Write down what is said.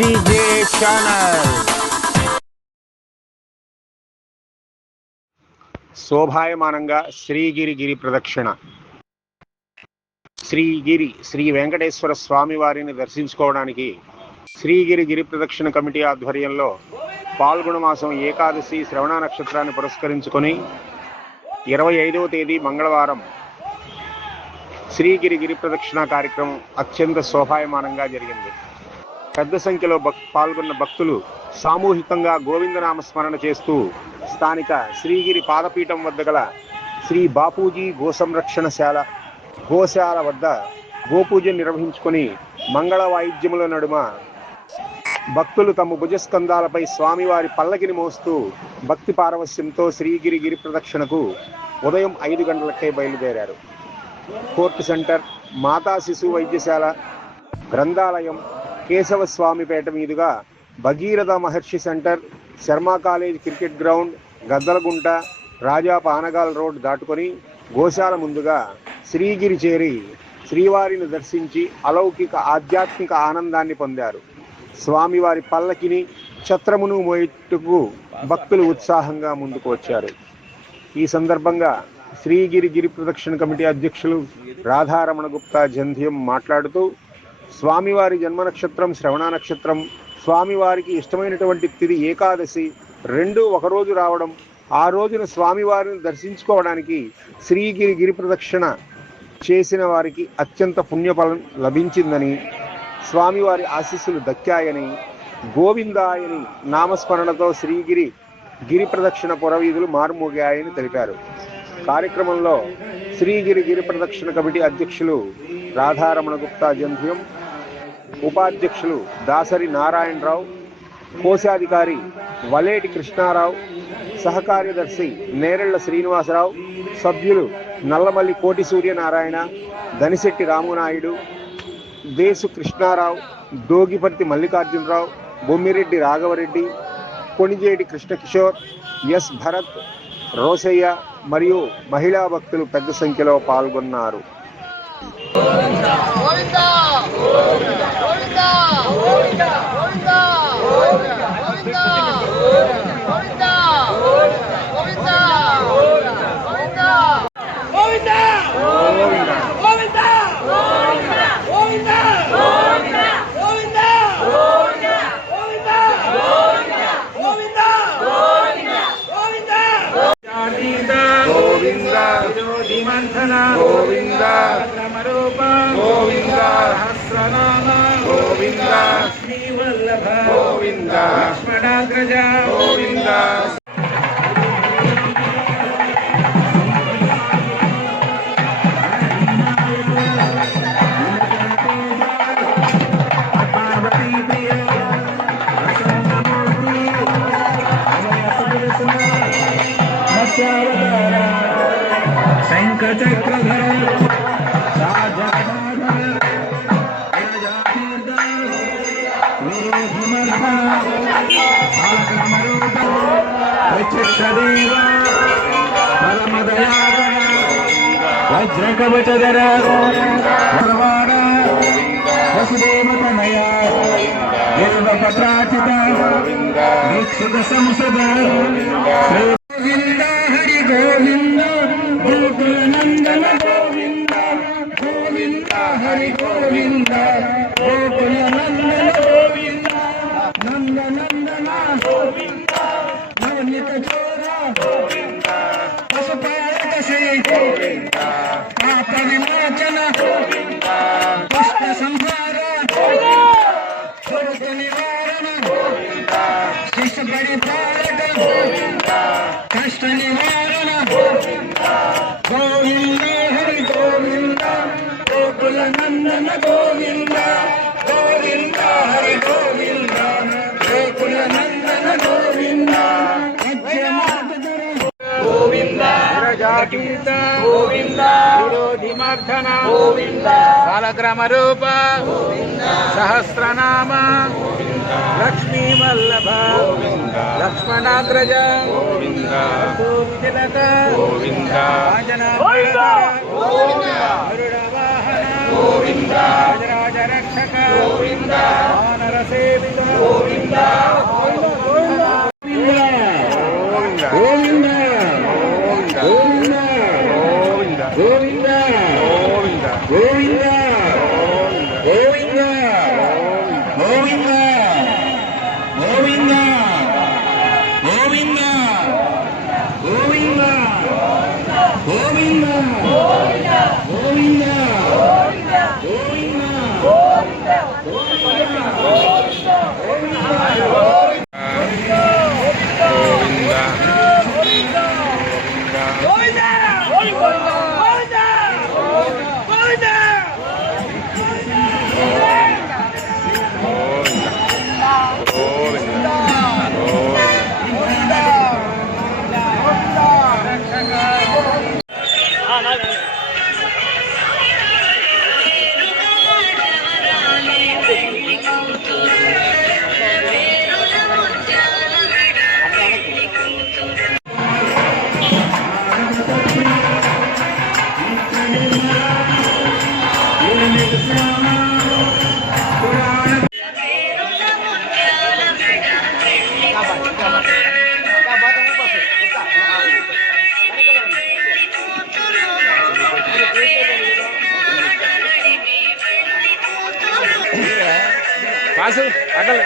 DJ channel శోభాయమానంగా శ్రీగిరి గిరి ప్రదక్షిణ. శ్రీగిరి శ్రీ వెంకటేశ్వర స్వామి వారిని దర్శించుకోవడానికి శ్రీగిరి గిరి ప్రదక్షిణ కమిటీ ఆధ్వర్యంలో పాల్గొన మాసం ఏకాదశి శ్రవణ నక్షత్రాన్ని పురస్కరించుకొని 25వ తేదీ మంగళవారం శ్రీగిరి గిరి ప్రదక్షిణ కార్యక్రమం అత్యంత శోభాయమానంగా జరిగింది. పెద్ద సంఖ్యలో పాల్గొన్న భక్తులు సామూహికంగా గోవిందనామ స్మరణ చేస్తూ స్థానిక శ్రీగిరి పాదపీఠం వద్ద గల శ్రీ బాపూజీ గోశాల వద్ద గోపూజ నిర్వహించుకొని మంగళ వాయిద్యముల నడుమ భక్తులు తమ భుజస్కంధాలపై స్వామివారి పల్లకిని మోస్తూ భక్తి పారవస్యంతో శ్రీగిరి గిరి ప్రదక్షిణకు ఉదయం 5 గంటలకే బయలుదేరారు. కోర్టు సెంటర్, మాతా శిశు వైద్యశాల, గ్రంథాలయం, కేశవస్వామిపేట మీదుగా Bhagiratha Maharshi centre, Sharma college cricket ground, Gaddalagunta, Raja Panagal road దాటుకొని గోశాల ముందుగా శ్రీగిరి చేరి శ్రీవారిని దర్శించి అలౌకిక ఆధ్యాత్మిక ఆనందాన్ని పొందారు. స్వామివారి పల్లకిని ఛత్రమును మోయిట్టుకు భక్తులు ఉత్సాహంగా ముందుకు వచ్చారు. ఈ సందర్భంగా శ్రీగిరి గిరి ప్రదక్షిణ కమిటీ అధ్యక్షులు రాధారమణ గుప్తా జంధ్యం మాట్లాడుతూ, స్వామివారి జన్మ నక్షత్రం శ్రవణ నక్షత్రం, స్వామివారికి ఇష్టమైనటువంటి తిథి ఏకాదశి రెండూ ఒకరోజు రావడం, ఆ రోజున స్వామివారిని దర్శించుకోవడానికి శ్రీగిరి గిరి ప్రదక్షిణ చేసిన వారికి అత్యంత పుణ్యఫలం లభించిందని, స్వామివారి ఆశీస్సులు దక్కాయని, గోవిందాయని నామస్మరణతో శ్రీగిరి గిరి ప్రదక్షిణ పురవీధులు మారుమోగాయని తెలిపారు. కార్యక్రమంలో శ్రీగిరి గిరి ప్రదక్షిణ కమిటీ అధ్యక్షులు రాధారమణ గుప్తా జంధ్యం, ఉపాధ్యక్షులు దాసరి నారాయణరావు, కోశాధికారి వలేటి కృష్ణారావు, సహకార్యదర్శి నేరెళ్ల శ్రీనివాసరావు, సభ్యులు నల్లమల్లి కోటి సూర్యనారాయణ, దనిశెట్టి రామునాయుడు, దేశు కృష్ణారావు, దోగిపర్తి మల్లికార్జునరావు, బొమ్మిరెడ్డి రాఘవరెడ్డి, కొణిజేటి కృష్ణకిషోర్, ఎస్ భరత్, రోసయ్య మరియు మహిళా భక్తులు పెద్ద సంఖ్యలో పాల్గొన్నారు. గోవింద గోవింద సహస్రనామ గోవింద శ్రీవల్లభ గోవింద లక్ష్మణాగ్రజ గోవింద. వజ్రకవచధర వసుదేవతనయ దేవపత్రాచిత వీక్షిత సంసద గోవింద హరి గోవింద గోకులనందన గోవింద గోవింద హరి గోవింద గోకులనందన గోవింద నందనందన గోవింద నవనిత చోర గోవింద పశుపాలక శ్రీ గోవింద పాప విమోచన గోవింద దుష్ట సంహార దురిత నివారణ గోవింద శిశ పరిపాలక గోవింద కష్ట నివారణ గోవింద గోవింద హరి గోవింద గోకుల నందన గోవింద గోవింద హరి గోవింద గోకుల నందన గోవింద గోవింద ప్రజాకీర్త గోవింద విరోధిమర్ధన గోవింద సాలగ్రామ రూప గోవింద సహస్రనామ గోవింద లక్ష్మీ వల్లభ గోవింద లక్ష్మణాగ్రజ గోవింద తిలక గోవింద గోవింద గరుడ వాహన గోవింద రాజ రక్షక గోవింద వానర సేవిత వాసు అక్కడ